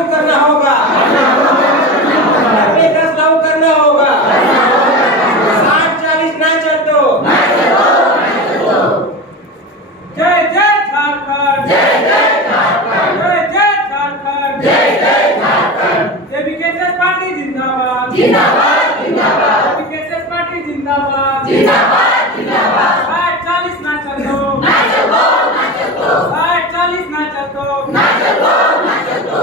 लागू करना होगा, नब्बे 10 लागू करना होगा। 60-40 ना चल तो जय जय झारखंड, जय जय झारखंड, जय जय झारखंड, जय जय झारखंड। एबीकेएस पार्टी जिंदाबाद, जिंदाबाद जिंदाबाद। एबीकेएस पार्टी जिंदाबाद, जिंदाबाद जिंदाबाद। 40 ना चलो, ना चलो, ना चलो। 40 ना चलो, ना चलो, ना चलो।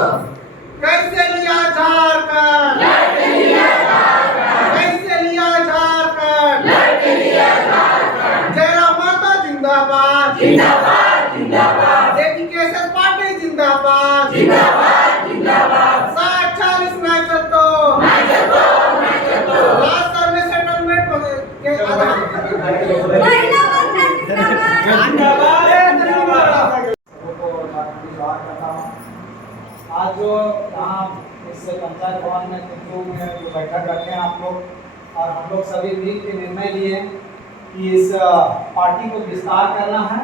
कैसे लिया झारखंड, लड़के लिया झारखंड, कैसे लिया झारखंड, लड़के लिया झारखंड। जयराम माता जिंदाबाद, जिंदाबाद जिंदाबाद, एबीकेएस पार्टी जिंदाबाद, जिंदाबाद जिंदाबाद। 60-40 ना चलतो, ना चलो, ना चलो। लास्ट सर्वे सेटलमेंट के आधार महिला मोर्चा जिंदाबाद। आज जो यहाँ इस पंचायत भवन में कुंटू में जो बैठक रखे हैं आप लोग, और हम लोग सभी मिल के निर्णय लिए कि इस पार्टी को विस्तार करना है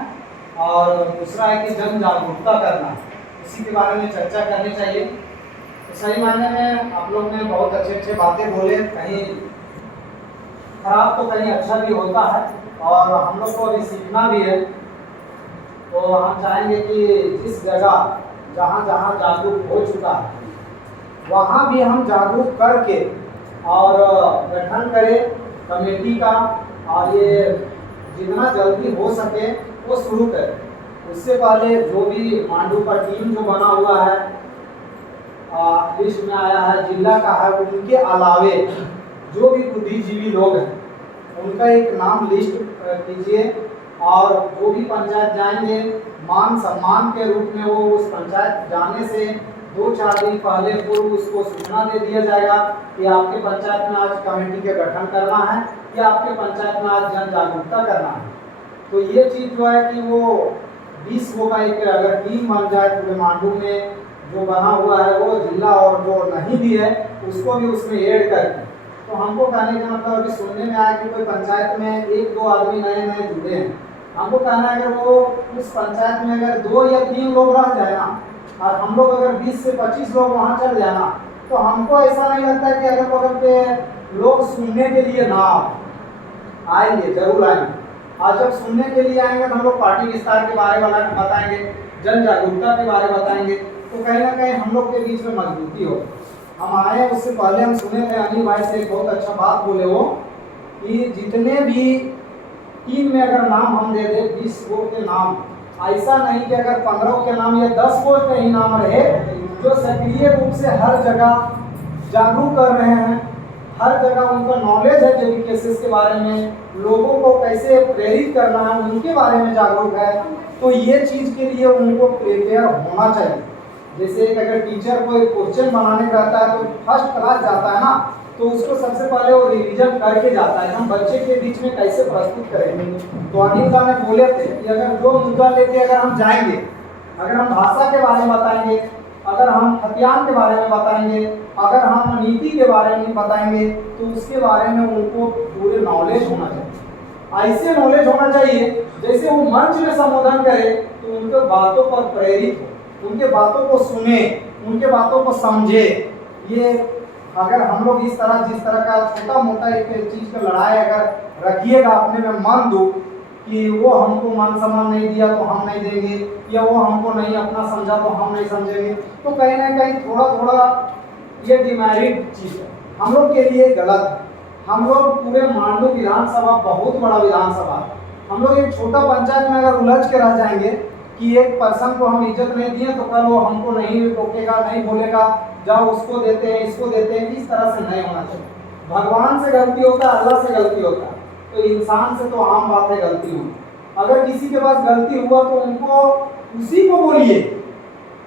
और दूसरा है कि जन जागरूकता करना है, इसी के बारे में चर्चा करनी चाहिए। तो सही मायने में आप लोग ने बहुत अच्छे बातें बोले, कहीं खराब तो कहीं अच्छा भी होता है और हम लोग को अभी सीखना भी है। तो हम चाहेंगे कि जिस जगह जहाँ जहाँ जागरूक हो चुका है वहाँ भी हम जागरूक करके और गठन करें कमेटी का, और ये जितना जल्दी हो सके वो शुरू करें। उससे पहले जो भी मांडू का टीम जो बना हुआ है, लिस्ट में आया है, जिला का है, उनके अलावे जो भी बुद्धिजीवी लोग हैं उनका एक नाम लिस्ट कीजिए, और जो भी पंचायत जाएंगे मान सम्मान के रूप में वो उस पंचायत जाने से 2-4 दिन पहले पूर्व उसको सूचना दे दिया जाएगा कि आपके पंचायत में आज कमेटी के गठन करना है या आपके पंचायत में आज जन जागरूकता करना है। तो ये चीज़ जो है कि वो 20 लोग का एक अगर टीम बन जाए पूरे मांडू में जो बना हुआ है, वो जिला और जो नहीं भी है उसको भी उसमें ऐड करके, तो हमको कहने का मतलब अभी सुनने में आया कि कोई पंचायत में 1-2 आदमी नए जुड़े हैं। हमको कहना है अगर वो उस पंचायत में अगर 2 या 3 लोग रह जाए ना, और हम लोग अगर 20 से 25 लोग वहाँ चल जाए ना, तो हमको ऐसा नहीं लगता कि अगर बगल पे लोग सुनने के लिए ना आएंगे, जरूर आएंगे। आज जब सुनने के लिए आएंगे तो हम लोग पार्टी विस्तार के बारे में बताएंगे, जन जागरूकता के बारे में बताएंगे, तो कहीं ना कहीं हम लोग के बीच में मजबूती हो। हम आए उससे पहले हम सुने थे अनिल भाई से एक बहुत अच्छा बात बोले वो, कि जितने भी टीम में अगर नाम हम दे दे 20 लोग के नाम, ऐसा नहीं कि अगर 15 के नाम या 10 लोग के ही नाम रहे जो सक्रिय रूप से हर जगह जागरूक कर रहे हैं, हर जगह उनका नॉलेज है एबीकेएस के बारे में, लोगों को कैसे प्रेरित करना है उनके बारे में जागरूक है, तो ये चीज़ के लिए उनको प्रिपेयर होना चाहिए। जैसे एक अगर टीचर कोई क्वेश्चन बनाने का रहता है तो फर्स्ट क्लास जाता है ना, तो उसको सबसे पहले वो रिवीजन करके जाता है, हम बच्चे के बीच में कैसे प्रस्तुत करेंगे। तो अनिल साहब ने बोले थे कि अगर जो मुद्दा लेके अगर हम जाएंगे, अगर हम भाषा के बारे में बताएंगे, अगर हम खतियान के बारे में बताएंगे, अगर हम नीति के बारे में बताएंगे, तो उसके बारे में उनको पूरे नॉलेज होना चाहिए। ऐसे नॉलेज होना चाहिए जैसे वो मंच में संबोधन करे तो उनके बातों पर प्रेरित हो, उनके बातों को सुने, उनके बातों को समझे। ये अगर हम लोग इस तरह जिस तरह का छोटा मोटा एक चीज़ का लड़ाई अगर रखिएगा अपने में मन दो कि वो हमको मान सम्मान नहीं दिया तो हम नहीं देंगे, या वो हमको नहीं अपना समझा तो हम नहीं समझेंगे, तो कहीं ना कहीं थोड़ा ये डिमेरिट चीज़ है, हम लोग के लिए गलत है। हम लोग पूरे मांडू विधानसभा बहुत बड़ा विधानसभा है, हम लोग एक छोटा पंचायत में अगर उलझ के रह जाएंगे कि एक पर्सन को हम इज्जत नहीं दिए तो कल वो हमको नहीं रोकेगा, नहीं बोलेगा जाओ उसको देते हैं इसको देते हैं, इस तरह से नहीं होना चाहिए। भगवान से गलती होता है, अल्लाह से गलती होता है, तो इंसान से तो आम बात है गलती होना। अगर किसी के पास गलती हुआ तो उनको उसी को बोलिए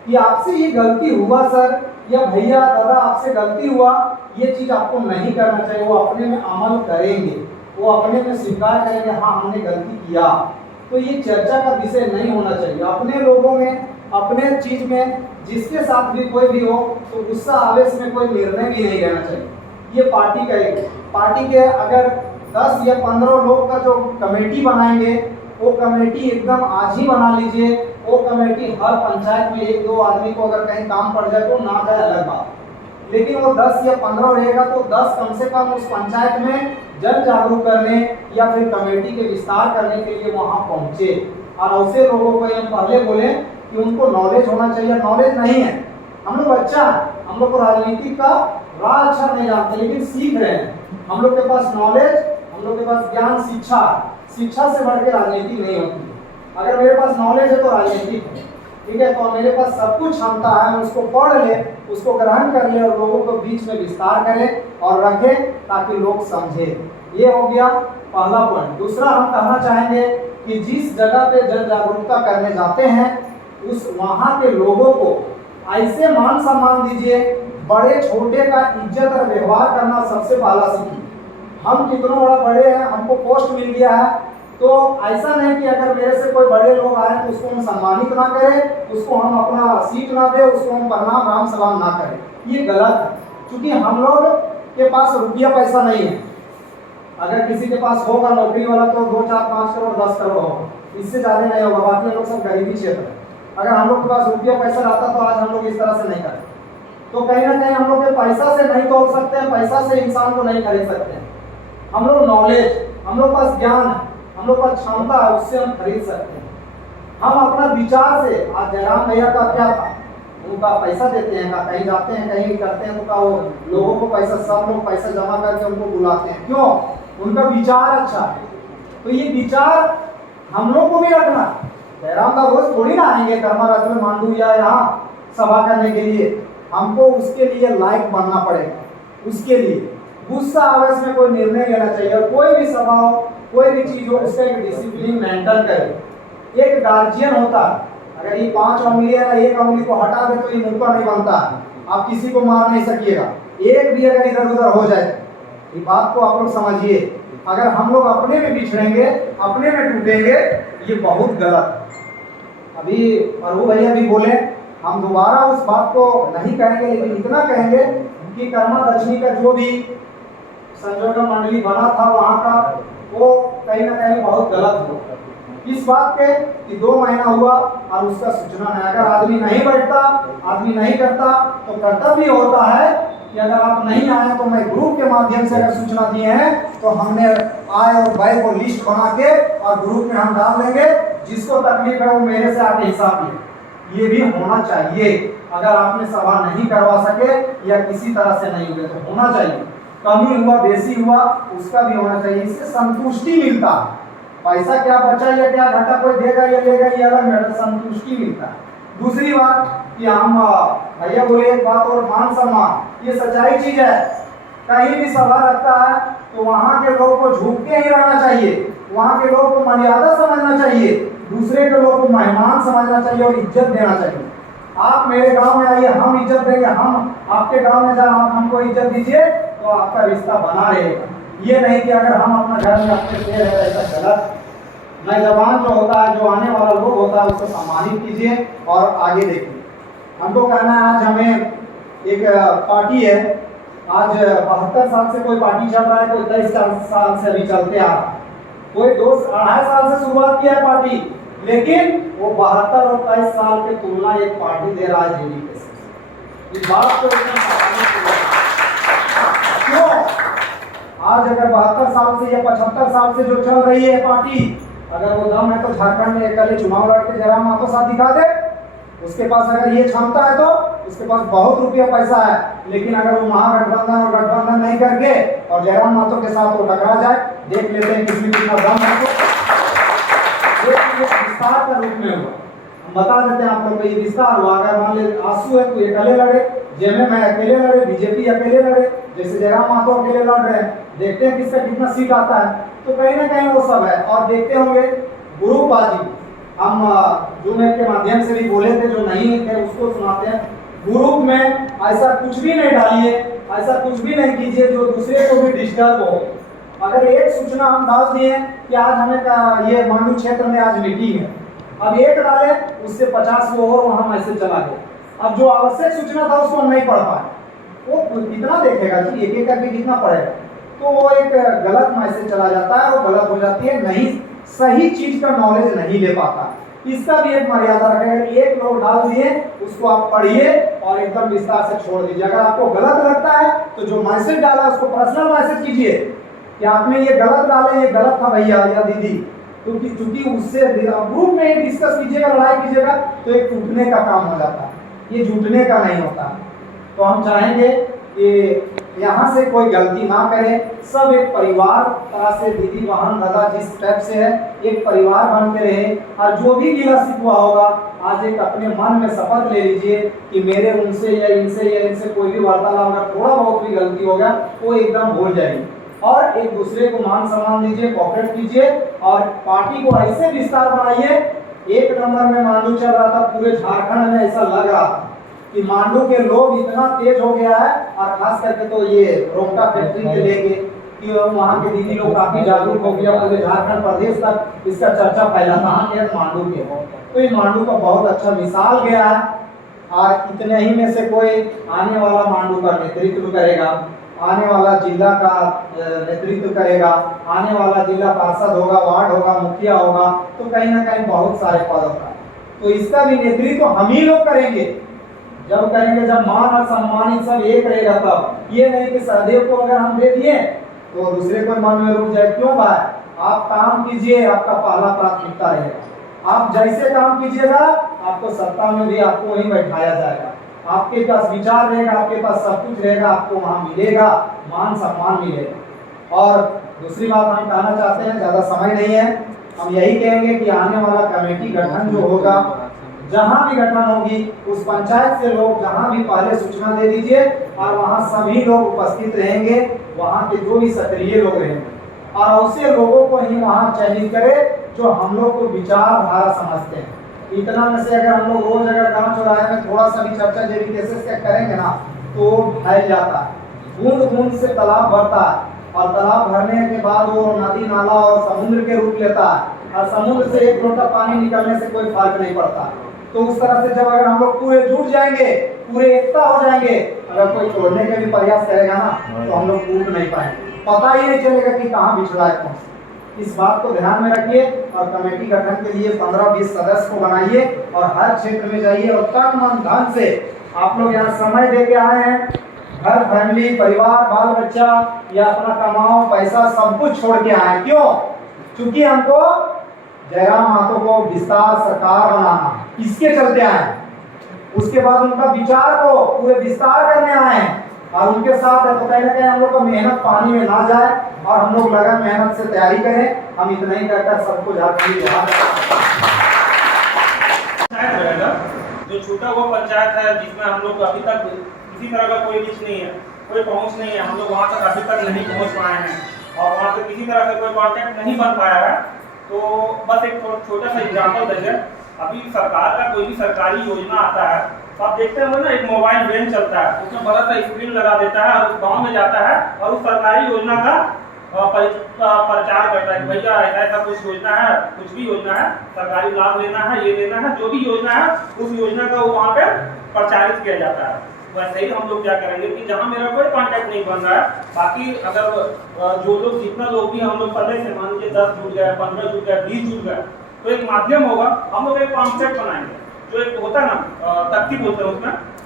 कि आपसे ये गलती हुआ सर, या भैया दादा आपसे गलती हुआ, ये चीज़ आपको नहीं करना चाहिए। वो अपने में अमल करेंगे, वो अपने में स्वीकार करेंगे हाँ हमने गलती किया। तो ये चर्चा का विषय नहीं होना चाहिए। अपने लोगों में, अपने चीज़ में जिसके साथ भी कोई भी हो तो गुस्सा आवेश में कोई निर्णय भी नहीं लेना चाहिए। ये पार्टी करेगी, पार्टी के अगर 10 या 15 लोग का जो कमेटी बनाएंगे वो कमेटी एकदम आज ही बना लीजिए वो कमेटी हर पंचायत में 1-2 आदमी को अगर कहीं काम पड़ जाए तो ना जाए अलग बात, लेकिन वो 10 या 15 रहेगा तो 10 कम से कम उस पंचायत में जन जागरूक करने या फिर कमेटी के विस्तार करने के लिए वहां पहुंचे। और ऐसे लोगों को हम पहले बोले कि उनको नॉलेज होना चाहिए, नॉलेज नहीं है, हम लोग अच्छा है, हम लोग को राजनीति का राह अच्छा नहीं जानते लेकिन सीख रहे हैं। हम लोग के पास नॉलेज, हम लोग के पास ज्ञान, शिक्षा से बढ़ के राजनीति नहीं होती है। अगर मेरे पास नॉलेज है तो राजनीति है, ठीक है, तो मेरे पास सब कुछ क्षमता है, हम उसको पढ़ ले, उसको ग्रहण कर ले और लोगों को बीच में विस्तार करें और रखें ताकि लोग समझे। ये हो गया पहला पॉइंट। दूसरा हम कहना चाहेंगे कि जिस जगह पे जन जागरूकता करने जाते हैं उस वहाँ के लोगों को ऐसे मान सम्मान दीजिए, बड़े छोटे का इज्जत और व्यवहार करना सबसे पहला सीखिए। हम कितनों बड़ा बड़े हैं, हमको पोस्ट मिल गया है, तो ऐसा नहीं कि अगर मेरे से कोई बड़े लोग आए तो उसको हम सम्मानित ना करें, उसको हम अपना सीट ना दें, उसको हम प्रणाम राम सलाम ना करें, ये गलत है। क्योंकि हम लोग के पास रुपया पैसा नहीं है। अगर किसी के पास होगा नौकरी वाला तो 2, 4, 5 करोड़ 10 करोड़ होगा, इससे ज़्यादा नहीं होगा, बाकी लोग सब गरीबी क्षेत्र है। अगर हम लोग के पास रुपया पैसा रहता तो आज हम लोग इस तरह से नहीं करते। तो कहीं ना कहीं हम लोग के पैसा से नहीं तोड़ सकते हैं, पैसा से इंसान को नहीं खरीद सकते हैं। हम लोग नॉलेज, हम लोग पास ज्ञान है, हम लोग पास क्षमता है, उससे हम खरीद सकते हैं। हम अपना विचार से, आज जयराम भैया का क्या था, उनका पैसा देते हैं, कहीं जाते हैं, कहीं भी करते हैं, उनका वो लोगों को पैसा, सब लोग पैसा जमा करके उनको बुलाते हैं, क्यों? उनका विचार अच्छा है। तो ये विचार हम लोग को भी रखना। जयराम का रोज थोड़ी ना आएंगे कर्माराज में मांडू या यहाँ सभा करने के लिए, हमको उसके लिए लायक बनना पड़ेगा। उसके लिए गुस्सा आवेश में कोई निर्णय लेना चाहिए, और कोई भी सभा हो, कोई भी चीज हो, उसका एक डिसिप्लिन मेंटेन करे। एक गार्जियन होता है, अगर ये 5 उंगली है ना, 1 उंगली को हटा दे तो ये मुक्का नहीं बनता है, आप किसी को मार नहीं सकिएगा। एक भी अगर इधर उधर हो जाए, ये बात को आप लोग समझिए। अगर हम लोग अपने में बिछड़ेंगे, अपने में टूटेंगे, ये बहुत गलत है। अभी प्रभु भैया भी बोले, हम दोबारा उस बात को नहीं कहेंगे, लेकिन इतना कहेंगे कि कर्मा दक्षिणी का जो भी संयोजन मंडली बना था वहाँ का, वो कहीं ना कहीं बहुत गलत हुआ। इस बात पे कि 2 महीना हुआ और उसका सूचना नहीं। अगर आदमी नहीं बैठता, आदमी नहीं करता, तो कर्तव्य होता है कि अगर आप नहीं आए तो मैं ग्रुप के माध्यम से अगर सूचना दिए हैं तो हमने आए और भाई को लिस्ट बना के और ग्रुप में हम डाल देंगे, जिसको तकलीफ है वो मेरे से आके हिसाब ले। ये भी होना चाहिए। अगर आपने सभा नहीं करवा सके या किसी तरह से नहीं हुए तो होना चाहिए। कमी हुआ, बेसी हुआ, उसका भी होना चाहिए। इससे संतुष्टि मिलता है। पैसा क्या बचा या क्या घटा कोई देगा या लेगा ये अलग मैटर, संतुष्टि मिलता है। दूसरी बात कि हम भैया बोले एक बात और, मान सम्मान, ये सच्चाई चीज है। कहीं भी सभा रखता है तो वहाँ के लोग को झुक के ही रहना चाहिए, वहाँ के लोग को मर्यादा समझना चाहिए, दूसरे के लोग को मेहमान समझना चाहिए और इज्जत देना चाहिए। आप मेरे गांव में आइए, हम इज्जत देंगे, हम आपके गांव में जाए, आप हमको इज्जत दीजिए, तो आपका रिश्ता बना रहेगा। ये नहीं कि अगर हम अपना घर में अपने से रहे, ऐसा गलत। नौजवान जो होता है, जो आने वाला लोग होता है, उसको सम्मानित कीजिए और आगे देखिए। हमको कहना है, आज हमें एक पार्टी है, आज 72 साल से कोई पार्टी चल रहा है, कोई 23 साल से अभी चलते आ रहा है, कोई 2-2.5 साल से शुरुआत किया है पार्टी, लेकिन वो 72 और 23 साल के तुलना एक पार्टी दे रहा है जीडीपी से। इस बात को क्यों? आज अगर 72 साल से या 75 साल से जो चल रही है पार्टी, अगर वो दम है तो झारखंड में कल चुनाव लड़ के जयराम महतो साथ दिखा दे। उसके पास अगर ये क्षमता है तो उसके पास बहुत रुपया पैसा है, लेकिन अगर वो महागठबंधन और गठबंधन नहीं करके और जयराम महतो के साथ वो टकरा जाए, देख लेते हैं किसमें कितना दम है। विस्तार का रूप में हुआ, हम बता देते हैं आप लोग को, ये विस्तार हुआ। अगर मान ले आंसू है तो ये अकेले लड़े, जेमे मैं अकेले लड़े, बीजेपी अकेले लड़े, जैसे जयराम महतो अकेले लड़ रहे हैं, देखते हैं किसका कितना सीट आता है। तो कहीं ना कहीं वो सब है। और देखते होंगे ग्रुपबाजी, हम जूम ऐप के माध्यम से भी बोले थे, जो नहीं थे उसको सुनाते हैं। ग्रुप में ऐसा कुछ भी नहीं डालिए, ऐसा कुछ भी नहीं कीजिए जो दूसरे को भी डिस्टर्ब हो। अगर एक सूचना हम डाल दिए कि आज हमें ये मांडू क्षेत्र में आज मीटिंग है, अब एक डाले, उससे 50 को और वहाँ मैसेज चला गया। अब जो आवश्यक सूचना था उसको हम नहीं पढ़ पाए, वो कितना देखेगा कि एक एक करके कितना पढ़ेगा, तो वो एक गलत मैसेज चला जाता है, वो गलत हो जाती है, नहीं सही चीज का नॉलेज नहीं ले पाता। इसका भी एक मर्यादा रखेगा। एक लोग डाल दिए, उसको आप पढ़िए और एकदम विस्तार से छोड़ दीजिए। अगर आपको गलत लगता है तो जो मैसेज डाला उसको पर्सनल मैसेज कीजिए कि आपने ये गलत डाले, ये गलत था भैया या दीदी, क्योंकि चूंकि उससे ग्रुप में डिस्कस कीजिएगा, लड़ाई कीजिएगा तो एक टूटने का काम हो जाता है, ये जुटने का नहीं होता। तो हम चाहेंगे कि यहाँ से कोई गलती ना करे, सब एक परिवार तरह से, दीदी बहन दादा जिस टाइप से है एक परिवार बन के रहे। और जो भी गिला शिकवा होगा आज एक अपने मन में शपथ ले लीजिए कि मेरे उनसे या इनसे कोई भी वार्तालाप अगर थोड़ा बहुत भी गलती हो गया वो एकदम भूल जाएगी और एक दूसरे को मान सम्मान दीजिए, कोऑपरेट कीजिए और पार्टी को ऐसे विस्तार बनाइए। एक नंबर में मांडू चल रहा था, पूरे झारखंड में ऐसा लग रहा था कि मांडू के लोग इतना तेज हो गया है, और खास करके तो ये रोमटा फैक्ट्री के लेके कि वहाँ के दीदी लोग काफी जागरूक हो गया, पूरे झारखंड प्रदेश तक इसका चर्चा फैला था मांडू के। तो ये मांडू का बहुत अच्छा मिसाल गया है और इतने ही में से कोई आने वाला मांडू का नेतृत्व करेगा, आने वाला जिला का नेतृत्व करेगा, आने वाला जिला पार्षद होगा, वार्ड होगा, मुखिया होगा, तो कहीं ना कहीं बहुत सारे पद होगा। तो इसका भी नेतृत्व हम ही लोग करेंगे। जब करेंगे जब मान और सम्मानित सब एक रहेगा तब। ये नहीं कि सहदेव को अगर हम दे दिए तो दूसरे को मन में रुक जाए। क्यों भाई, आप काम कीजिए, आपका पहला प्राथमिकता रहेगा। आप जैसे काम कीजिएगा आपको सत्ता में भी आपको वहीं बैठाया जाएगा। आपके पास विचार रहेगा, आपके पास सब कुछ रहेगा, आपको वहाँ मिलेगा, मान सम्मान मिलेगा। और दूसरी बात हम कहना चाहते हैं, ज़्यादा समय नहीं है, हम यही कहेंगे कि आने वाला कमेटी गठन जो होगा, जहाँ भी गठन होगी उस पंचायत से लोग जहाँ भी पहले सूचना दे दीजिए और वहाँ सभी लोग उपस्थित रहेंगे, वहाँ के जो भी सक्रिय लोग रहेंगे और उसे लोगों को ही वहाँ चयनित करें जो हम लोग को विचारधारा समझते हैं। इतना में से अगर हम लोग रोज अगर गांव चौराहे में थोड़ा सा भी चर्चा जेबी केसेस का करेंगे ना तो फैल जाता है। बूंद बूंद से तालाब भरता है और तालाब भरने के बाद वो नदी नाला और समुद्र के रूप लेता है और समुद्र से एक लोटा पानी निकलने से कोई फर्क नहीं पड़ता। तो उस तरह से जब अगर हम लोग पूरे जुट जाएंगे, पूरे एकता हो जाएंगे, अगर कोई तोड़ने का भी प्रयास करेगा ना तो हम लोग टूट नहीं पाएंगे, पता ही नहीं चलेगा कि कहाँ बिछड़ा है कौन। इस बात को ध्यान में रखिए और कमेटी गठन के लिए 15-20 सदस्य को बनाइए और हर क्षेत्र में जाइए और तन मन धन से आप लोग यहाँ समय दे के आए हैं। घर, फैमिली, परिवार, बाल बच्चा या अपना कमाओ पैसा सब कुछ छोड़ के आए। क्यों? क्योंकि हमको जयराम महतो को विस्तार सरकार बनाना, इसके चलते आए। उसके बाद उनका विचार को पूरे विस्तार करने आए और उनके साथ है तो कहीं ना कहीं हम लोग को मेहनत पानी में ना जाए और हम लोग लगन मेहनत से तैयारी करें। हम इतना ही कहकर सबको झारखंड रहेगा जो छूटा हुआ पंचायत है जिसमें हम लोग अभी तक किसी तरह का कोई रीच नहीं है, कोई पहुंच नहीं है, हम लोग वहां तक अभी तक नहीं पहुंच पाए हैं और वहां से किसी तरह से कोई कांटेक्ट नहीं बन पाया है। तो बस एक छोटा सा एग्जाम्पल देंगे। अभी सरकार का कोई भी सरकारी योजना आता है तो आप देखते हैं ना, एक मोबाइल वैन चलता है, उसमें बड़ा सा स्क्रीन लगा देता है और उस गाँव में जाता है और उस सरकारी योजना का प्रचार करता है कि भैया ऐसा ऐसा कुछ योजना है, कुछ भी योजना है, सरकारी लाभ लेना है, ये लेना है, जो भी योजना है उस योजना का वहाँ पे प्रचारित किया जाता है। वैसे ही हम लोग क्या करेंगे कि जहाँ मेरा कोई कांटेक्ट नहीं बन रहा है, बाकी अगर जो लोग जितना लोग भी हम लोग पहले से मान लीजिए 10 जुट गए, 15 जुट गए, 20 जुट गए, तो एक माध्यम होगा, हम लोग एक कॉन्सेप्ट बनाएंगे जो एक होता है ना तख्ती बोलते हैं,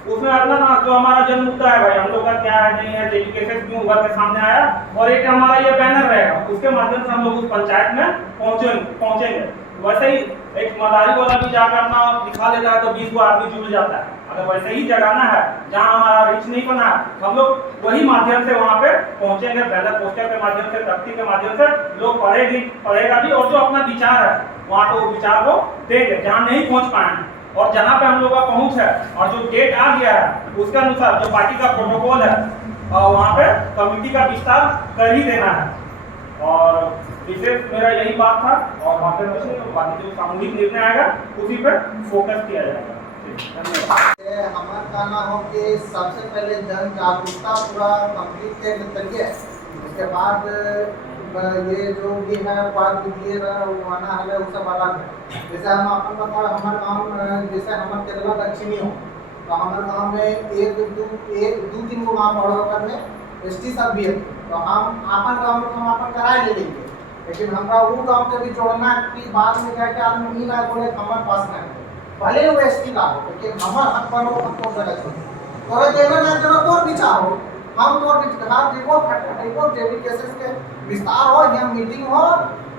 उसमें अपना ना जो हमारा जन्म मुद्दा है भाई, हम लोग का क्या है नहीं है, डेडिकेशन क्यों उभर के सामने आया, और एक हमारा ये बैनर रहेगा, उसके माध्यम से हम लोग उस पंचायत में पहुंचेंगे। वैसे ही एक मदारी वाला भी जाकर अपना दिखा देता है तो 20 को आदमी जुड़ जाता है। अगर वैसे ही जगाना है जहाँ हमारा रिच नहीं बना है, हम लोग वही माध्यम से वहाँ पे पहुंचेंगे, बैनर पोस्टर के माध्यम से, तख्ती के माध्यम से लोग पढ़ेगा भी और जो अपना विचार है वहाँ पे वो विचार को देंगे जहाँ नहीं पहुँच पाए हैं। और जहाँ पे हम लोग का पहुँच है और जो डेट आ गया है उसके अनुसार जो पार्टी का प्रोटोकॉल है वहाँ पे कमेटी का विस्तार कर ही देना है। और विशेष मेरा यही बात था और बाकी जो सामूहिक निर्णय आएगा उसी पे फोकस किया जाएगा। हमारा कहना हो कि सबसे पहले जन जागरूकता पूरा कंप्लीट करिए, उसके बाद ये जो भी है पद दिए वाना है वो सब अलग है। जैसे हम अपन बताओ हमारे गाँव जैसे हमारे केरला दक्षिणी हो तो हमारे गाँव में एक दो तीन को गाँव पढ़ो करने ST सब भी है, तो हम अपन गाँव में हम अपन कराए ले लेंगे लेकिन हमरा वो गांव के भी जोड़ना कि बाद में जाके आदमी ना बोले हमर पास ना भले वो एसटी लागो लेकिन हमर हक पर वो को जगह छोड़ तोरे देना ना जरा तोर विचार हो हम तोर विचार देखो खटखटाइबो जेबी केसेस के विस्तार हो या मीटिंग हो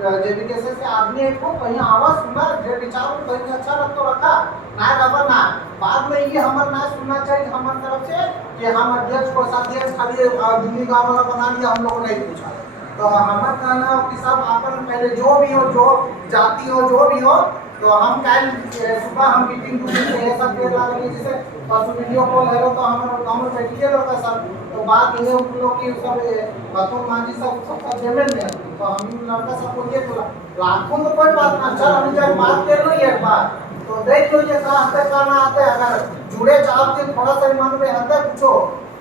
जेबी केसेस के आदमी एक को कहीं आवाज सुना जे विचार को कहीं अच्छा लग तो रखा ना रबर ना बाद में ये हमर ना सुनना चाहिए हमर तरफ से कि हम अध्यक्ष को अध्यक्ष खाली दिल्ली गांव वाला बना लिया हम लोग नहीं पूछा तो हमारा कहना है कि सब अपन पहले जो भी हो जो जाति हो जो भी हो तो हम कल सुबह हम मीटिंग को ये सब के लगे जैसे परसों वीडियो कॉल है तो हम गांव में बैठिए लोग सब तो बात ये उन लोग की सब बातों मांझी सब पेमेंट में तो हम लड़का सबको ये बोला लाखों में कोई बात ना चल हम जब बात कर लो एक बार तो देख लो ये कहाँ पे करना आते अगर जुड़े चाहते थोड़ा सा मन में अंदर पूछो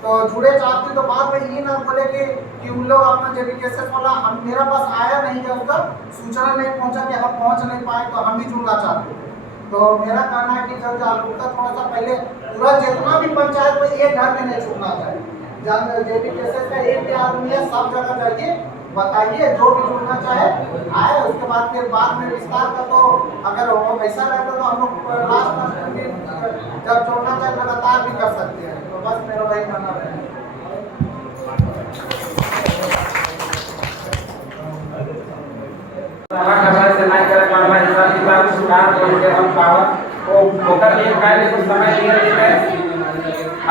तो जुड़े चाहते तो बाद में ये ना बोले कि उन लोग अपना जब केसेस वाला हम मेरा पास आया नहीं है उसका सूचना नहीं पहुंचा कि हम पहुंच नहीं पाए तो हम भी जुड़ना चाहते थे तो मेरा कहना है कि जब जागरूकता थोड़ा सा पहले पूरा जितना भी पंचायत में एक घर में नहीं छूटना चाहिए जब जेबी केसेस का एक भी आदमी है सब जगह जाइए बताइए जो भी जुड़ना चाहे आए उसके बाद फिर बाद में विस्तार का तो अगर वो वैसा रहता तो हम लोग लास्ट में जब जोड़ना चाहे लगातार भी कर सकते हैं तो बस मेरा वही कहना है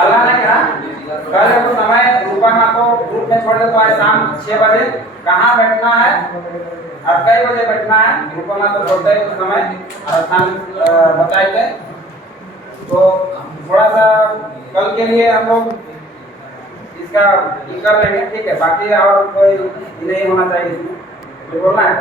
अल्लाह ने कहा कल को समय रूपा माँ को ग्रुप में छोड़ दे तो आज शाम 6 बजे कहाँ बैठना है और कई बजे बैठना है रूपा माँ को छोड़ते हैं उस समय और स्थान बताए थे तो थोड़ा सा कल के लिए हम लोग इसका कर लेंगे ठीक है बाकी और कोई नहीं होना चाहिए इसमें बोलना है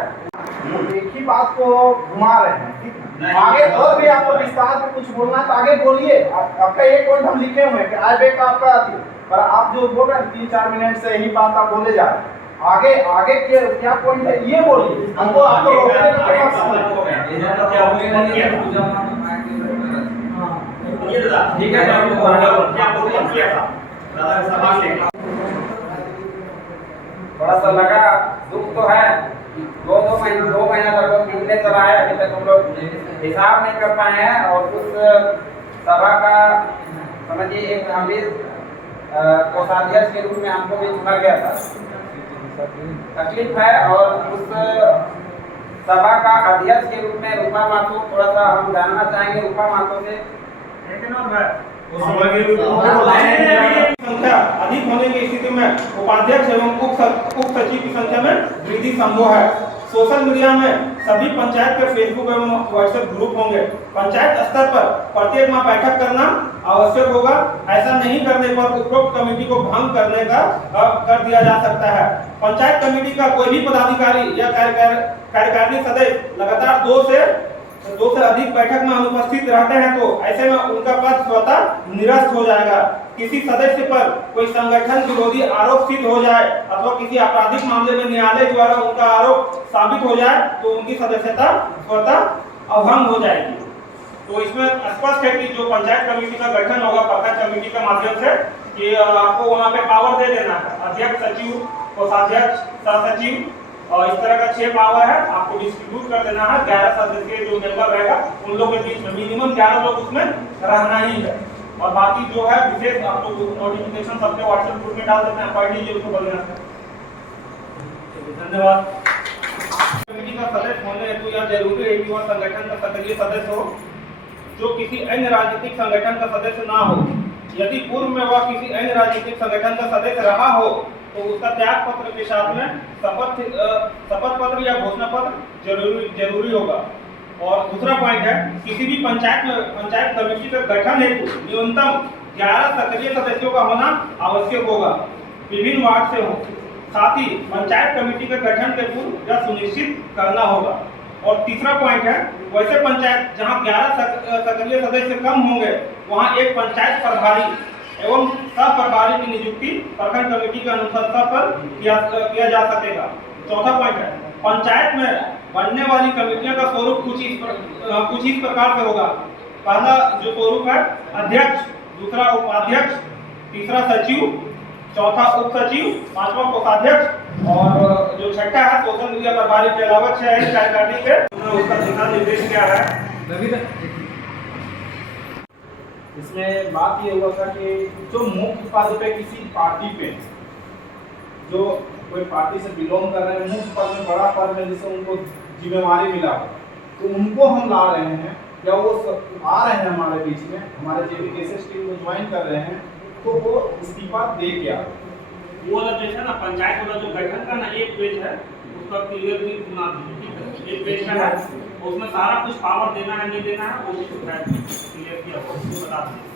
एक ही बात को घुमा रहे हैं ठीक है आगे और भी आपको विस्तार में कुछ बोलना है तो आगे बोलिए आपका एक पॉइंट हम लिखे हुए हैं कि आज एक आपका आती पर आप जो बोल रहे हैं 3-4 मिनट से यही बात आप बोले जा रहे हैं आगे आगे क्या पॉइंट है ये बोलिए हमको आपको रोकने का कोई ठीक है थोड़ा सा लगा दुख तो है 2 महीना तक मिलने चला है अभी तक हम लोग हिसाब नहीं कर पाए हैं और उस सभा का समझिए एक गंभीर कोषाध्यक्ष के रूप में हमको भी चुना गया था तकलीफ है और उस सभा का अध्यक्ष के रूप में रूपा माथुर थोड़ा सा हम जानना चाहेंगे रूपा माथुर से संख्या अधिक होने की स्थिति में उपाध्यक्ष एवं उप सचिव की संख्या में वृद्धि संभव है। सोशल मीडिया में सभी पंचायत के फेसबुक एवं व्हाट्सएप ग्रुप होंगे। पंचायत स्तर पर प्रत्येक माह बैठक करना आवश्यक होगा। ऐसा नहीं करने पर उपरोक्त कमेटी को भंग करने का कर दिया जा सकता है। पंचायत कमेटी का कोई भी पदाधिकारी या कार्यकारिणी सदस्य लगातार 2 से अधिक बैठक में अनुपस्थित रहते हैं तो ऐसे में उनका पद स्वतः निरस्त हो जाएगा। किसी सदस्य पर कोई संगठन विरोधी आरोप सिद्ध हो जाए अथवा किसी आपराधिक मामले में न्यायालय द्वारा उनका आरोप साबित हो जाए तो उनकी सदस्यता स्वतः अभंग हो जाएगी। तो इसमें स्पष्ट है कि जो पंचायत कमेटी का गठन होगा पंचायत कमेटी के माध्यम से कि आपको वहाँ पे पावर दे देना है अध्यक्ष सचिव कोषाध्यक्ष सहसचिव और इस तरह का 6 पावर है आपको डिस्ट्रीब्यूट कर देना है। 11 सदस्य जो मेंबर रहेगा उन लोगों के बीच में मिनिमम 11 लोग उसमें रहना ही है और बाकी जो है विशेष आप लोग नोटिफिकेशन सबके व्हाट्सएप ग्रुप में डाल देते हैं पढ़ लीजिए उसको बदलना है। धन्यवाद। कमेटी का सदस्य होने हेतु यह जरूरी है कि वह संगठन का सक्रिय सदस्य हो जो किसी अन्य राजनीतिक संगठन का सदस्य ना हो। यदि पूर्व में वह किसी अन्य राजनीतिक संगठन का सदस्य रहा हो तो उसका त्याग पत्र के साथ में शपथ पत्र या घोषणा पत्र जरूरी होगा। और दूसरा पॉइंट है किसी भी पंचायत कमेटी का गठन हेतु न्यूनतम 11 सक्रिय सदस्यों का होना आवश्यक होगा विभिन्न वार्ड से हो। साथ ही पंचायत कमेटी के गठन के पूर्व यह सुनिश्चित करना होगा। और तीसरा पॉइंट है वैसे पंचायत जहां 11 सक्रिय सदस्य कम होंगे वहां एक पंचायत प्रभारी एवं सब प्रभारी की नियुक्ति प्रखंड कमेटी के अनुशंसा पर किया जा सकेगा। चौथा पॉइंट है पंचायत में बनने वाली कमेटियों का स्वरूप कुछ इस प्रकार से होगा। पहला जो स्वरूप है अध्यक्ष, दूसरा उपाध्यक्ष, तीसरा सचिव, चौथा उप सचिव, 5वां कोषाध्यक्ष और जो छठा है सोशल मीडिया पर बारी फैलावट है कार्यकारिणी के उसका दिशा निर्देश क्या है? इसमें बात ये हुआ था कि जो मुख्य पद पे किसी पार्टी पे जो कोई पार्टी से बिलोंग कर रहे हैं, मुख्य पद में बड़ा पद में जिसे उनको जिम्मेवारी मिला हो, तो उनको हम ला रहे हैं या वो आ रहे हैं हमारे बीच में, हमारे JBKSS टीम को ज्वाइन कर रहे हैं, तो वो इस्तीफा दे के आ वो वाला जो है ना पंचायत वाला जो गठन का ना एक पेज है उसका क्लियरली सुना दीजिए, ठीक है? एक पेज का है उसमें सारा कुछ पावर देना है नहीं देना है वो क्लियर किया हुआ उसको बता दीजिए।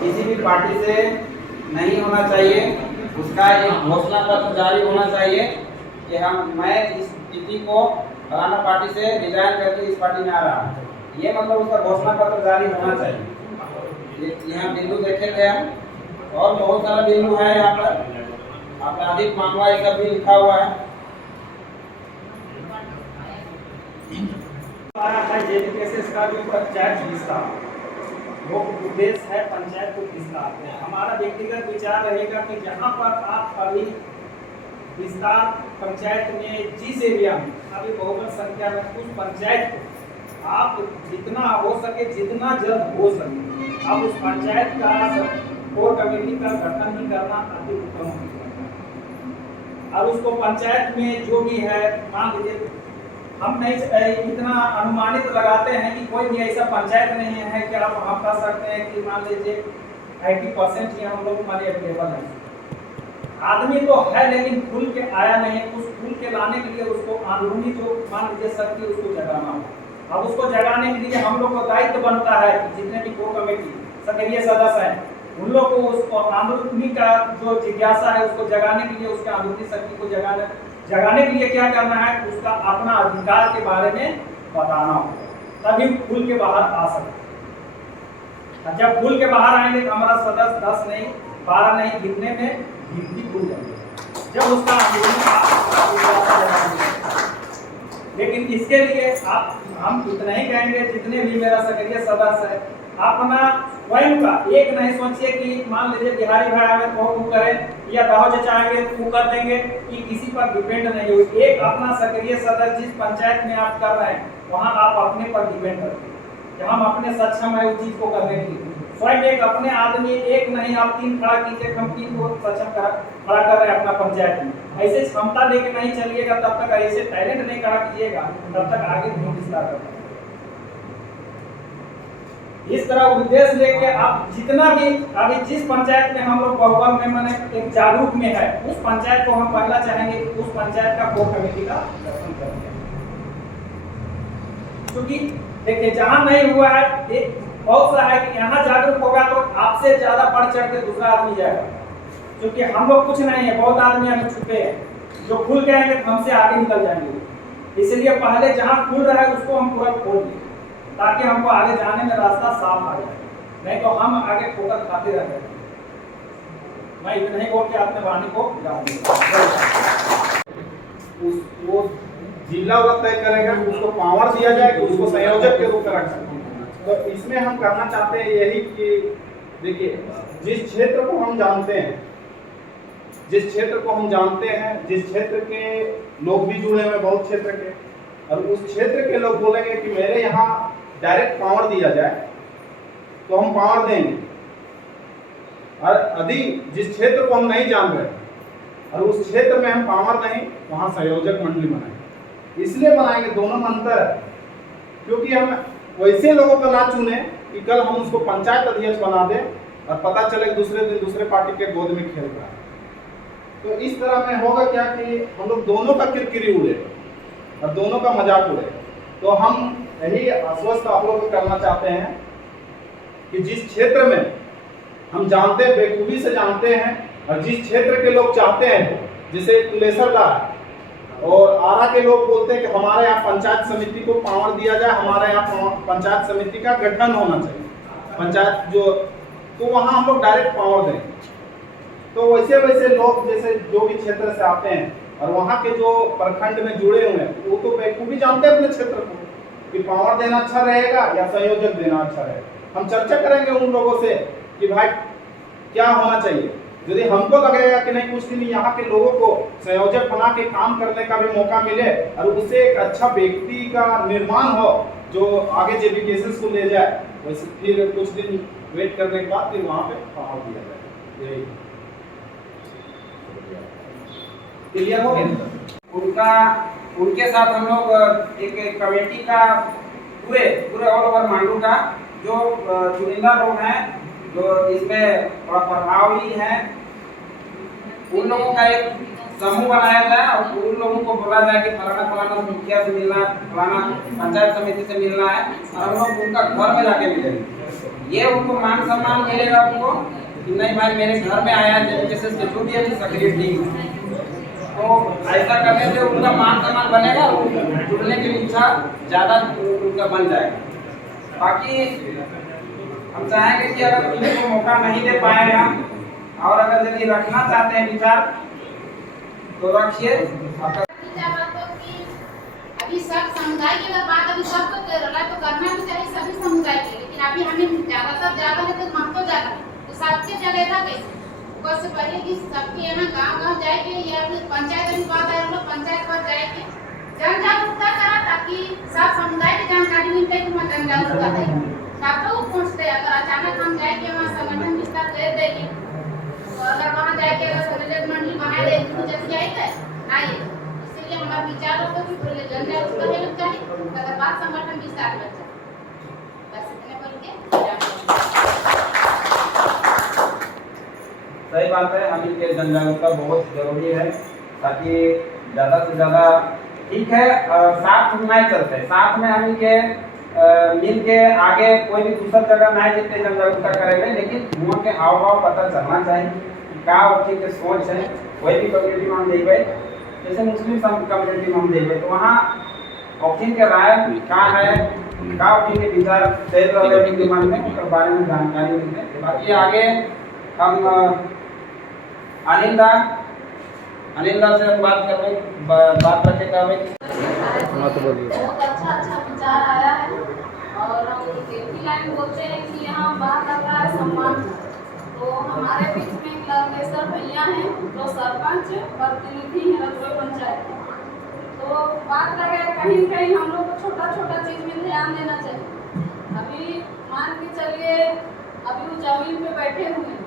किसी भी पार्टी से नहीं होना चाहिए, उसका एक घोषणा पत्र जारी होना चाहिए कि मैं इस तिथि को फलाना पार्टी से रिजाइन करके इस पार्टी में आ रहा हूँ, ये मतलब उसका घोषणा पत्र जारी होना चाहिए। यहाँ बिंदु देखे थे हम, और बहुत सारा बिंदु है यहाँ पर, आपराधिक मामला ये सब भी लिखा हुआ है। JBKSS का जो पंचायत विस्तार वो उद्देश्य है पंचायत को विस्तार में। हमारा व्यक्तिगत विचार रहेगा कि जहाँ पर आप अभी विस्तार पंचायत में जिस एरिया में अभी बहुमत संख्या में उस पंचायत को आप जितना हो सके जितना जल्द हो सके आप उस पंचायत का कोर कमेटी का गठन ही करना अति उत्तम है। और उसको पंचायत में जो भी है, मान लीजिए हम नहीं इतना अनुमानित लगाते हैं कि कोई भी ऐसा पंचायत नहीं है कि आप हम कह सकते हैं कि मान लीजिए 80% ही हम लोग मनी अवेलेबल है। आदमी तो है लेकिन खुल के आया नहीं, उस खुल के लाने के लिए उसको अंदरूनी जो मान लीजिए शक्ति उसको जगाना हो। अब उसको जगाने के लिए हम लोग को दायित्व बनता है कि जितने भी कोर कमेटी सक्रिय सदस्य हैं उन लोग को उसको अंदरूनी का जो जिज्ञासा है उसको जगाने के लिए, उसके अंदरूनी शक्ति को जगाने के लिए क्या करना है, उसका अपना अधिकार के बारे में बताना हो, तभी खुल के बाहर आ सकते। जब खुल के बाहर आएंगे तो हमारा सदस्य 10 नहीं 12 नहीं गिनने में गिनती भूल जाएंगे जब उसका लेकिन इसके लिए आप हम इतना ही कहेंगे, जितने भी मेरा सक्रिय सदस्य है अपना स्वयं का एक नहीं सोचिए कि मान लीजिए बिहारी भाई आए तो वो करें या दाव जो चाहेंगे वो कर देंगे, कि किसी पर डिपेंड नहीं हो। एक अपना सक्रिय सदस्य जिस पंचायत में आप कर रहे हैं वहाँ आप अपने पर डिपेंड करते हैं कि हम अपने सक्षम है उस चीज को करने के लिए। स्वयं एक अपने आदमी एक नहीं आप 3 खड़ा कीजिए, हम 3 को सक्षम खड़ा कर रहे हैं अपना पंचायत में। ऐसे क्षमता लेके नहीं चलिएगा तब तक, ऐसे टैलेंट नहीं खड़ा कीजिएगा तब तक आगे नहीं विस्तार करता। इस तरह उद्देश्य लेके आप जितना भी अभी जिस पंचायत में हम लोग बहुबल में मैंने एक जागरूक में है उस पंचायत को हम पहला चाहेंगे कि उस पंचायत का कोर कमेटी का गठन करें, क्योंकि देखिए जहां नहीं हुआ है बहुत सा है कि यहाँ जागरूक होगा तो आपसे ज्यादा बढ़ चढ़ के दूसरा आदमी जाएगा, क्योंकि हम लोग कुछ नहीं है, बहुत आदमी हमें छुपे हैं जो खुल के आएंगे तो हमसे आगे निकल जाएंगे। इसलिए पहले जहाँ खुल रहा है उसको हम पूरा खोल दें ताकि हमको आगे जाने में रास्ता साफ आ जाए, नहीं तो हम आगे ठोकर खाते रह जाएंगे। मैं इतना ही बोल के अपने वाणी को वो जिला वाला तय करेगा, उसको पावर दिया जाए कि उसको संयोजक के रूप में रख सकते हैं। तो इसमें हम करना चाहते हैं यही कि देखिए जिस क्षेत्र को हम जानते हैं, जिस क्षेत्र के लोग भी जुड़े हुए बहुत क्षेत्र के, और उस क्षेत्र के लोग बोलेंगे कि मेरे यहाँ डायरेक्ट पावर दिया जाए तो हम पावर देंगे। और यदि जिस क्षेत्र को हम नहीं जान रहे और उस क्षेत्र में हम पावर नहीं, वहाँ संयोजक मंडली बनाएंगे। इसलिए बनाएंगे, दोनों में अंतर है, क्योंकि हम वैसे लोगों को ना चुने कि कल हम उसको पंचायत अध्यक्ष बना दें और पता चले दूसरे दिन दूसरे पार्टी के गोद में खेल रहा है। तो इस तरह में होगा क्या कि हम लोग दोनों का किरकिरी उड़े और दोनों का मजाक उड़े। तो हम यही आश्वस्त आप लोग को करना चाहते हैं कि जिस क्षेत्र में हम जानते हैं, बेखूबी से जानते हैं, और जिस क्षेत्र के लोग चाहते हैं, जैसे तुलेसर का और आरा के लोग बोलते हैं कि हमारे यहाँ पंचायत समिति को पावर दिया जाए, हमारे यहाँ पंचायत समिति का गठन होना चाहिए, पंचायत जो, तो वहाँ हम लोग डायरेक्ट पावर दें। तो वैसे वैसे लोग जैसे जो भी क्षेत्र से आते हैं और वहाँ के जो प्रखंड में जुड़े हुए हैं वो तो बेखूबी जानते हैं अपने क्षेत्र को कि पावर देना अच्छा रहेगा या संयोजक देना अच्छा रहेगा। हम चर्चा करेंगे उन लोगों से कि भाई क्या होना चाहिए, यदि हमको लगेगा कि नहीं कुछ दिन यहाँ के लोगों को संयोजक बना के काम करने का भी मौका मिले और उससे एक अच्छा व्यक्ति का निर्माण हो जो आगे जेबीकेएसएस को ले जाए, वैसे फिर कुछ दिन वेट करने के बाद फिर वहाँ पे पहुँच दिया जाए। यही क्लियर हो गया। उनके साथ हम लोग एक कमेटी का पूरे ऑल ओवर मांडू का जो चुनिंदा लोग हैं जो इसमें थोड़ा प्रभावी हैं, उन लोगों का एक समूह बनाया जाए और उन लोगों को बोला जाए कि फलाना मुखिया से मिलना, फलाना पंचायत समिति से मिलना है, और हम लोग उनका घर में जाके मिलेंगे। ये उनको मान सम्मान मिलेगा उनको कि नहीं भाई मेरे घर में आया जैसे जो भी है सक्रिय टीम, तो ऐसा करने से उनका मान सम्मान बनेगा और जुड़ने की इच्छा ज़्यादा उनका बन जाएगा। बाकी हम चाहेंगे कि अगर किसी को मौका नहीं दे पाए हम, और अगर यदि रखना चाहते हैं विचार तो रखिए। अभी सब समुदाय की अगर बात अभी सबको तो करना भी चाहिए सभी समुदाय के, लेकिन अभी हमें ज्यादा है तो महत्व ज्यादा है, तो सबके जगह था कैसे ऊपर से पहले कि सबके यहाँ गांव जाके या फिर पंचायत की बात है, हम लोग पंचायत पर जाके जन जागरूकता करा ताकि सब समुदाय की जानकारी मिलते कि वहाँ जन जागरूकता है तब तो पहुँचते। अगर अचानक हम जाके वहाँ संगठन विस्तार कर देंगे तो अगर वहाँ जाके अगर संगठन मंडली बना दे तो जल्दी आएगा नहीं, इसलिए हमारा विचार होगा कि पहले जन जागरूकता होना चाहिए, अगर बात संगठन विस्तार कर जाए। बस इतने बोल के सही बात है, हम इनके जन जागरूकता बहुत जरूरी है ताकि ज़्यादा से ज़्यादा ठीक है साथ नहीं चलते, साथ में हम इनके मिल के आगे कोई भी दूसरा जगह नहीं जितने जन जागरूकता करेंगे, लेकिन वहाँ के हाव भाव पता चलना चाहिए कि क्या उनकी के सोच है। कोई भी कम्युनिटी में हम देखे जैसे मुस्लिम कम्युनिटी में हम देखे तो वहाँ औखिन के राय क्या है, क्या औखिन के विचार चल रहे हैं दिमाग में, उसके बारे में जानकारी मिलते हैं। बाकी आगे हम अनिल दा से हम बात रखेगा। बहुत अच्छा विचार आया है और हम एक लाइन बोलते हैं कि यहाँ बात कर रहा है सम्मान। तो हमारे बीच में लवलेश्वर भैया हैं जो सरपंच प्रतिनिधि हैं रजोई पंचायत। तो बात लगे कहीं हम लोग को छोटा चीज में ध्यान देना चाहिए। अभी मान के चलिए अभी वो जमीन पे बैठे हुए हैं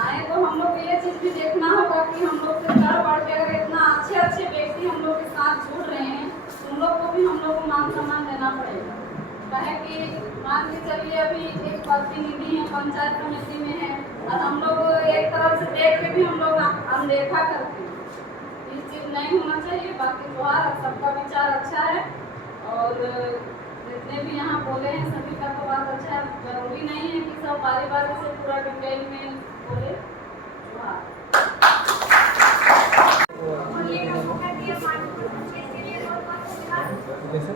आए तो हम लोग ये चीज भी देखना होगा कि हम लोग से चढ़ बढ़ के अगर इतना अच्छे व्यक्ति हम लोग के साथ जुड़ रहे हैं तो उन लोग को भी हम लोग को मान सम्मान देना पड़ेगा। कहे कि मान के चलिए अभी एक प्रतिनिधि है पंचायत समिति में है और हम लोग एक तरफ से देख के भी हम लोग अनदेखा करते हैं, ये चीज नहीं होना चाहिए। बाकी त्योहार सबका विचार अच्छा है और जितने भी यहाँ बोले हैं सभी का तो बात अच्छा है। जरूरी नहीं है कि सब बारी से पूरा डिटेल में बोले।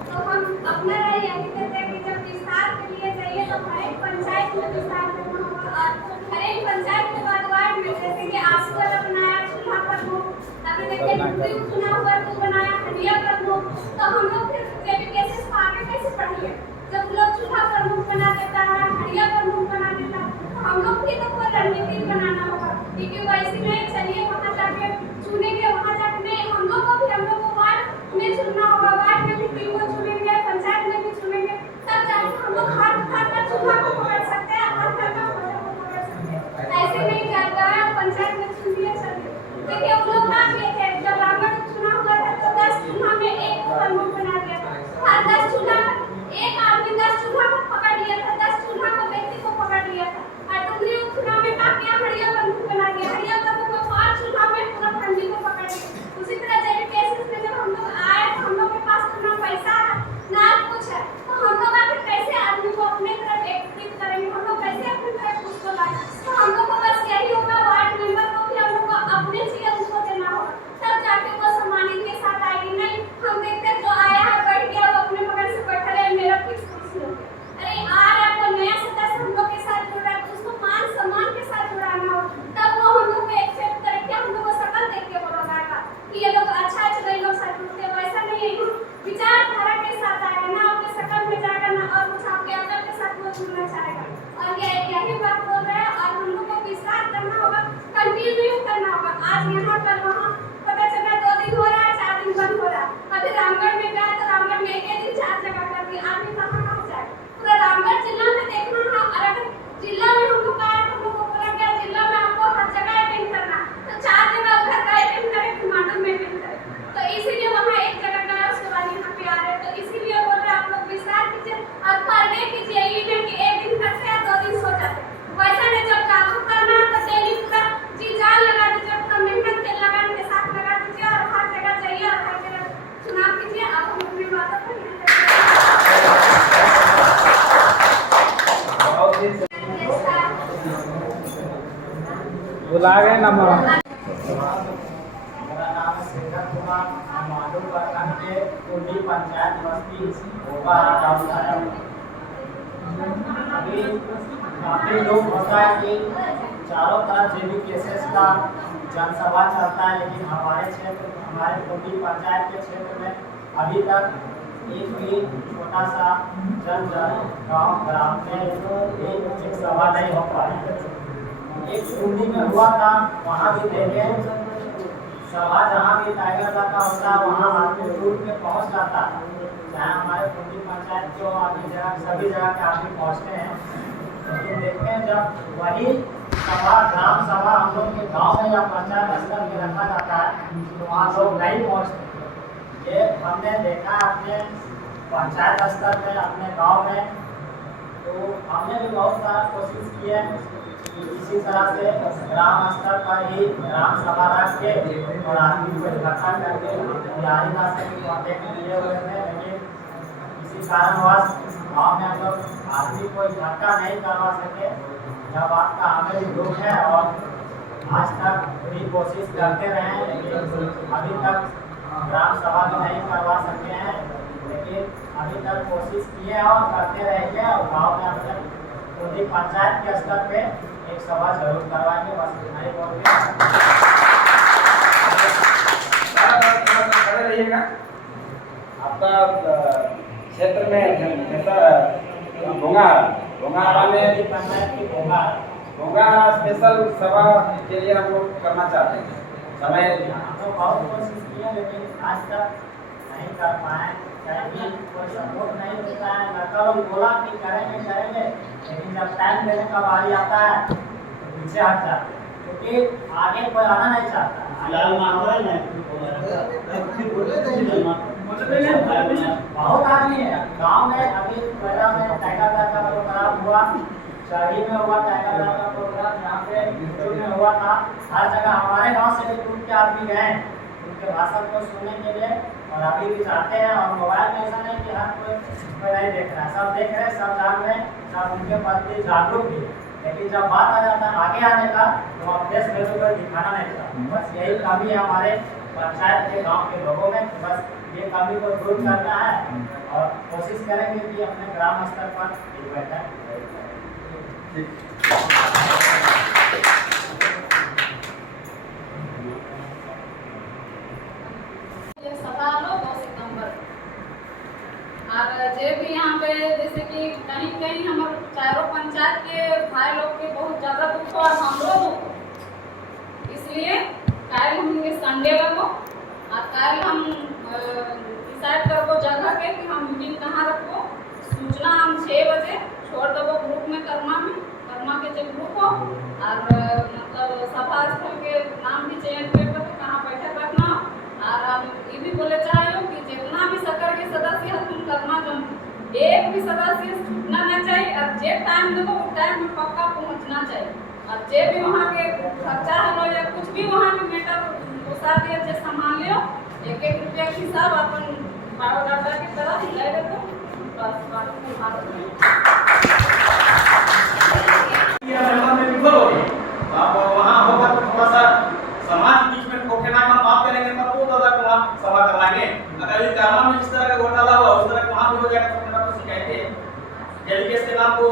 तो हम अपना राय यही देते हैं कि जब विस्तार के लिए चाहिए तो हर एक पंचायत में विस्तार करना होगा और हर एक पंचायत के बाद वार्ड में जैसे कि आंसू वाला बनाया चूल्हा प्रमुख, अभी देखिए टुकड़ी चुना हुआ तो बनाया हंडिया प्रमुख। तो हम लोग फिर जेबीकेएसएस को आगे कैसे बढ़िए जब लोग चूल्हा प्रमुख बना देता है, हंडिया प्रमुख बना देता है, तो हम लोग भी तो कोई रणनीति बनाना होगा क्योंकि वैसे नहीं चलिए वहाँ जाके चुनेंगे, वहाँ जाके नहीं हम लोग को वार्ड में चुनना होगा, वार्ड में भी टीम को चुनेंगे, पंचायत में भी चुनेंगे, तब जाके हम लोग हर चूल्हा को पकड़ सकते हैं, हर को पकड़ सकते हैं। ऐसे नहीं जाएगा पंचायत में चुन दिया चलिए। देखिए हम लोग मान लिए थे जब रामगढ़ चुना हुआ था तो 10 चूल्हा में एक प्रमुख बना दिया था, हर 10 चूल्हा एक आदमी 10 चूल्हा को पकड़ लिया था, 10 चूल्हा को व्यक्ति को पकड़ लिया था। और दूसरी चुनाव में काटिया हड़िया प्रमुख बना दिया, हड़िया प्रमुख को 5 चूल्हा में पूरा ठंडी को पकड़ लिया। उसी तरह जेबीकेएसएस में जब हम लोग आए तो हम लोग के पास तो ना पैसा है ना कुछ है, तो हम लोग आखिर कैसे आदमी को अपने तरफ एकत्रित करेंगे, हम लोग कैसे अपनी तरफ उसको लाए। तो हम लोग को बस यही होगा वार्ड मेंबर को भी हम लोग को अपने चीज उसको देना होगा, तब जाके वो सम्मानित के साथ आएगी। नहीं हम देखते जो आया है बैठ गया वो अपने बगल से बैठा रहे मेरा फिक्स कुर्सी हो गया, अरे आ रहा है कोई नया सदस्य हम लोग के साथ जुड़ रहा है बुला गए ना मेरा नाम है शेखर कुमार, हम मालूम प्रखंड के कुंडी पंचायत बस्ती होगा गाँव से आया हूँ। अभी काफी लोग होता है कि चारों तरफ जेबी केसेस का जनसभा चलता है, लेकिन हमारे क्षेत्र, हमारे कुंडी पंचायत के क्षेत्र में अभी तक एक भी छोटा सा गाँव ग्राम में एक सभा नहीं हो पाई। एक कुंडी में हुआ था, वहाँ भी देखे सभा जहाँ भी टाइगर का होता है वहाँ आदमी दूर में पहुँच जाता है। चाहे हमारे कुंडी पंचायत जो आदमी जगह सभी जगह के आदमी पहुँचते हैं, लेकिन देखते हैं जब वही सभा ग्राम सभा हम लोग के गाँव में या पंचायत स्तर में रखा जाता है तो वहाँ लोग नहीं पहुँचते। ये हमने देखा अपने पंचायत स्तर पे अपने गांव में, तो हमने भी बहुत सारा कोशिश की है कि इसी तरह से ग्राम स्तर पर ही ग्राम सभा रख के और आदमी को इकट्ठा करके बिहारी रास्ते की कॉन्टेक्ट लिए हुए थे, लेकिन किसी कारणवश गाँव में हम लोग आदमी को इकट्ठा नहीं करवा सके। यह बात का हमें भी दुख है और आज तक भी कोशिश करते रहे हैं, लेकिन अभी तक ग्राम सभा भी नहीं करवा सके हैं। लेकिन अभी तक कोशिश किए और करते रहेंगे और गांव में अपने पूरी पंचायत के स्तर पे एक सभा जरूर करवाएंगे। बस इतना ही बोल के खड़े रहिएगा। आपका क्षेत्र में जैसा भोंगारा में पंचायत की भोंगारा स्पेशल सभा के लिए हम लोग करना चाहते हैं। समय हम लोग बहुत कोशिश किए लेकिन आज तक नहीं कर पाए, कहीं कोई सपोर्ट नहीं मिलता है। लड़का लोग बोला कि करेंगे करेंगे, लेकिन जब टाइम देने का बारी आता है तो पीछे हट जाते हैं, क्योंकि आगे कोई आना नहीं चाहता। बहुत आदमी है गांव में। अभी पहला में टाइगर का प्रोग्राम हुआ, शहरी में हुआ टाइगर का प्रोग्राम, यहाँ पे में हुआ था। हर जगह हमारे गांव से भी ग्रुप के आदमी गए उनके भाषण को सुनने के लिए, और अभी भी चाहते हैं। और मोबाइल में ऐसा नहीं कि हर कोई नहीं देख रहा है, सब देख रहे हैं, सब जान रहे हैं, सब उनके प्रति जागरूक भी। लेकिन जब बात आ जाता है आगे आने का तो आप फेस वैल्यू पर दिखाना नहीं चाहते। बस यही कमी है हमारे पंचायत के गाँव के लोगों में। बस ये कमी को दूर करना है और कोशिश करेंगे कि अपने ग्राम स्तर पर एक बैठक सभा लो 2 सितंबर। और जे भी यहाँ पे जैसे कि कहीं कहीं हमारे चारों पंचायत के भाई लोग के बहुत ज़्यादा दुख हो और हम लोग दुख, इसलिए कल हम संडे लगो और कल हम डिसाइड करबो जगह के कि हम मीटिंग कहाँ रखो। सूचना हम 6 बजे छोड़ देवो ग्रुप में कर्मा के जो ग्रुप हो, और मतलब सभा स्थल के नाम भी चयन कर कहाँ बैठक रखना। और हम ये भी बोले चाहे कि जितना भी सरकार के सदस्य है तुम करना जो एक भी सदस्य छूटना नहीं चाहिए, और जे टाइम देवो वो टाइम में पक्का पहुँचना चाहिए। और जे भी वहाँ के खर्चा है या कुछ भी वहाँ के मैटर घुसा दिया जे संभाल लियो, 1-1 रुपया के हिसाब अपन बायोडाटा की तरह ले देते बस बात अब वहाँ होगा तो थोड़ा सा समाज के बीच में ठोकेना का बात करेंगे तब वो दादा को वहाँ सभा करवाएंगे। अगर इस ग्राम में जिस तरह का घोटाला हुआ उस तरह वहाँ भी हो जाएगा तो मेरा तो शिकायतें जेडीएस के नाम को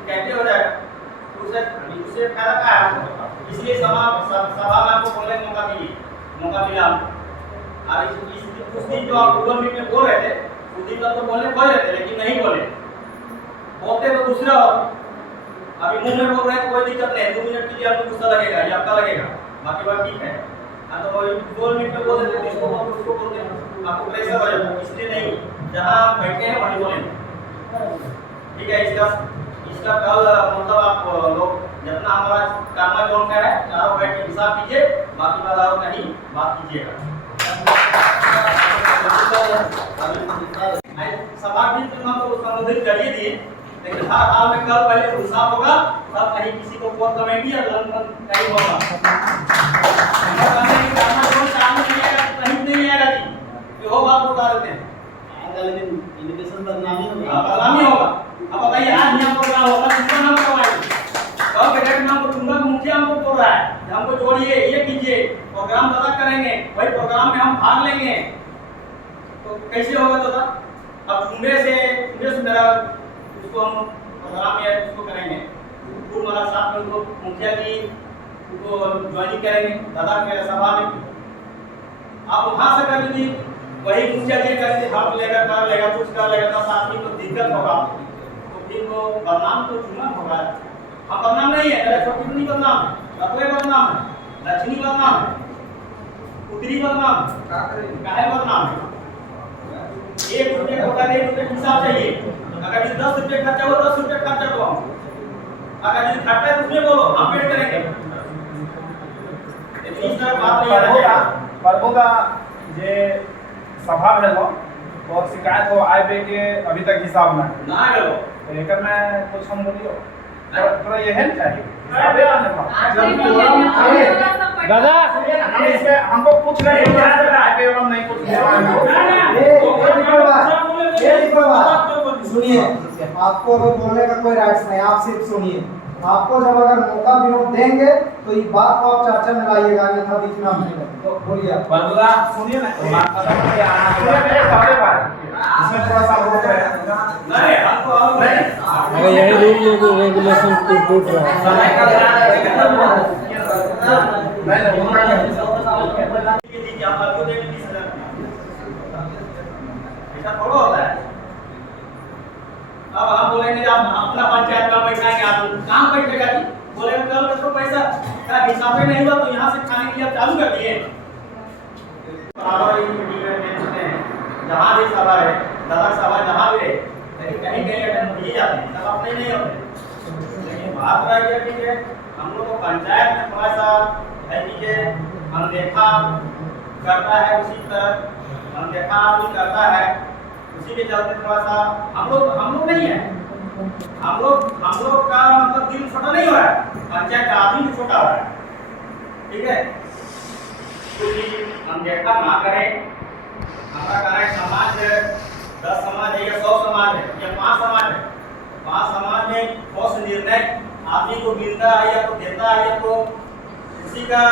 शिकायतें हो जाएगा, उससे फायदा क्या है? इसलिए सभा में आपको बोलने का मौका मिला। और उस दिन जो आप गूगल मीट में बोल रहे थे उस दिन तक तो बोलने बोल रहे थे, लेकिन नहीं बोलते तो दूसरा हो। अभी मुंह में बोल रहे हैं कोई दिक्कत नहीं, 2 मिनट के लिए आपको गुस्सा लगेगा या आपका लगेगा, बाकी बात ठीक है। तो वही गूगल मीट में बोल देते इसको उसको बोलते हैं, आपको प्रेशर हो जाएगा। इसलिए नहीं, जहाँ आप बैठे हैं वहीं बोलें, ठीक है। इसका कल मतलब आप लोग जितना हमारा कामा जोन का है चारों बैठ के हिसाब कीजिए, बाकी बात और नहीं बात कीजिएगा। सभा भी तो संबोधित करिए दिए, लेकिन हर हाल में कल पहले हिसाब होगा, तब कहीं किसी को कोर कमेटी या लन कहीं होगा। नहीं आएगा जी, ये हो बात बता देते हैं, इनविटेशन बदनामी होगा। बदनामी होगा। अब बताइए आज नियम को क्या होगा, किसका नाम करवाएंगे? कल के डेट में आपको चुंगा मुखिया हमको बोल रहा है कि हमको जोड़िए, ये कीजिए, प्रोग्राम दादा करेंगे, वही प्रोग्राम में हम भाग लेंगे, तो कैसे होगा दादा? अब चुनने से मेरा उसको हम प्रोग्राम में उसको करेंगे, तो हमारा साथ में उनको मुखिया जी उनको ज्वाइनिंग करेंगे दादा के सभा में। आप वहाँ से कर लीजिए, वही मुखिया जी करके हाथ लेगा, कर लेगा, कुछ कर लेगा, 10 आदमी को दिक्कत होगा, तो फिर वो बदनाम तो चुना होगा। हम बदनाम नहीं है, मेरा छोटी बदनाम है, रतवे बदनाम है, दक्षिणी बदनाम है, उत्तरी बदनाम है, काहे बदनाम है? 1 रुपये को अगर 1 रुपये हिसाब चाहिए, अगर ये 10 रुपये खर्चा हो 10 रुपये खर्चा दो हम, अगर यदि खर्चा है तो उसमें बोलो, हम पेड करेंगे। इस तरह बात नहीं है। प्रभुदा जे सभा भेलो और शिकायत हो आए बे के अभी तक हिसाब ना गलो तो एकर में कुछ हम बोलियो थोड़ा ये है चाहिए दादा हम इसमें हमको कुछ नहीं आए पे हम नहीं कुछ सुनिए, आपको अगर बोलने का कोई राइट्स नहीं, आप सिर्फ सुनिए। आपको जब अगर मौका विनोद देंगे तो ये बात को आप चर्चा में लाइएगा, अन्यथा बीच में हम नहीं लेंगे। तो बोलिए आप। बंदुला सुनिए ना इसमें थोड़ा सा रोक रहे हैं नहीं, हमको और नहीं। अगर यही रूल रेगुलेशन टूट रहा है। समय का ध्यान रखें लीजिए, आप आपको देंगे 20,000। ऐसा थोड़ा होता है। अब हम बोलेंगे आप अपना पंचायत में बैठाएंगे, आप काम बैठेगा जी, बोलेंगे कल तो पैसा का हिसाब नहीं हुआ तो यहाँ से खाने के लिए आप चालू कर दिए। बराबर मीटिंग में टेंशन है, जहाँ भी सभा है, दादा सभा जहाँ भी है, लेकिन कहीं कहीं अटेंड किए जाते हैं, सब अपने नहीं होते। लेकिन बात रह गया कि हम लोग को पंचायत में थोड़ा सा है कि अनदेखा करता है, उसी तरह अनदेखा आदमी करता है, उसी के चलते थोड़ा सा हम लोग नहीं है, हम लोग का मतलब दिल छोटा नहीं हो रहा है, पंचायत का आदमी भी छोटा हो रहा है। ठीक है, तो हम देखा ना करें, हमारा कार्य समाज 10 समाज है या 100 समाज है या 5 समाज है, 5 समाज में ठोस निर्णय आदमी को मिलता है या तो देता है या तो उसी का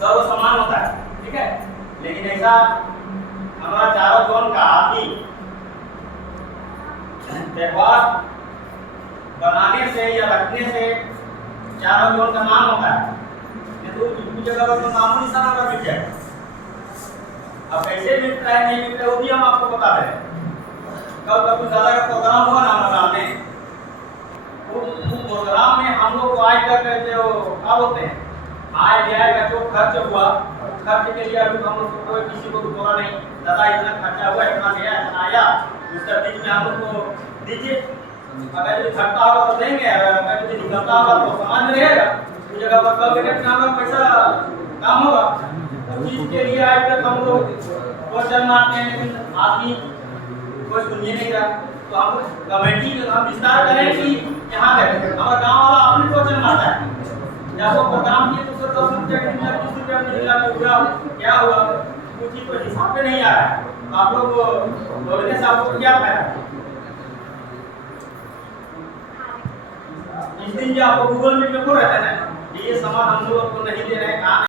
सर्व समान होता है। ठीक है, लेकिन ऐसा हमारा चारों जोन का आदमी व्यवहार बनाने से या रखने से चारों जोन का नाम होता है, नहीं तो दूसरी जगह पर तो मामूली सा नंबर मिल जाए। अब कैसे मिलता है नहीं मिलता है वो भी हम आपको बता रहे हैं। कल का कुछ ज़्यादा का प्रोग्राम हुआ ना हमारा में, वो प्रोग्राम में हम लोग को आज तक जो क्या बोलते हैं आय व्यय का जो खर्च हुआ, खर्च के लिए अभी हम लोग को कोई किसी को बोला नहीं दादा इतना खर्चा हुआ, इतना गया, इतना आया, उसका बीच में हम लोग को दीजिए। अगर यदि खर्चा होगा तो देंगे, अगर यदि निकलता होगा तो समाज में रहेगा, उस जगह पर कल बेटे नाम का पैसा काम होगा। तो चीज के लिए आज तक हम लोग क्वेश्चन मारते हैं, लेकिन आदमी कोई सुनिए नहीं रहा। तो हम कमेटी हम विस्तार करें कि यहाँ बैठे हमारा गाँव वाला अपने क्वेश्चन मारता है, जब वो प्रोग्राम किए तो सर 10 रुपये मिला, 20 रुपये मिला, क्या हुआ, कुछ ही तो हिसाब पे नहीं आ रहा है। तो आप लोग बोलने से आपको क्या फायदा? इस दिन जो आपको गूगल मीट में बोल रहे थे ना, ये सामान हम लोग को नहीं दे रहे हैं, कहाँ